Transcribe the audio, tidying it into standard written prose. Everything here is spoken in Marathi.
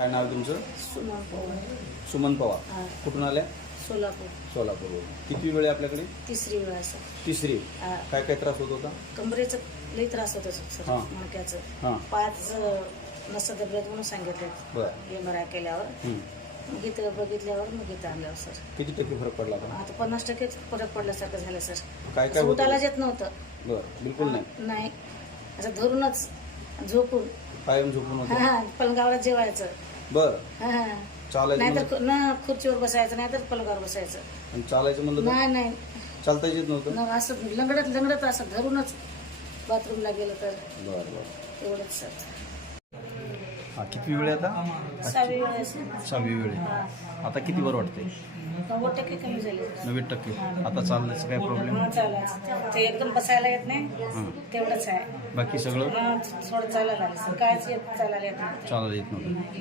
काय नाव आहे तुमचं? सुमन पवार. सुमन पवार. हा. कुठून आल्या? सोलापूर. सोलापूर. किती वेळ आहे आपल्याकडे? तिसरी वेळ असं. तिसरी. हा. काय काय त्रास होत होता? कमरेचं लई त्रास होत सर. हा. मणक्याचं हां 5 नसं दबल्यात म्हणून सांगितलं बरं. MRI केल्यावर. मग इथं बघितल्यावर मग इथं आल्यावर सर किती टक्के फरक पडला आता? आता 50% फरक पडल्यासारखं झालं सर. काय काय असं होतं? उठायलाच येत नव्हतं. बरं बिलकुल नाही. नाही असं धरूनच झोपून कायम झोपून होतं? हा पलंगावर जेवायचं. बरं. हा चालायचं नाहीतर म्हणलं? ना खुर्चीवर बसायचं नाहीतर पलंगावर बसायचं. आणि चालायचं म्हणलं तर नाही नाही चालताच येत नव्हतं? न असं लंगडत असं धरूनच बाथरूमला गेलं तर बरं बरं. एवढंच सर. हां किती वेळ आहे आता? 6वी वेळ आहे सर. 6वी वेळ आहे. हा. आता किती बरं वाटते? 90% कमी झाले. 90%. आता चालण्याचा काय प्रॉब्लेम? हा चालायचं ते एकदम बसायला येत नाही हां तेवढंच आहे. बाकी सगळं हा थोडं चालायला लागलं सर. कायच चालायला येत नाही. चालायला येत नव्हतं.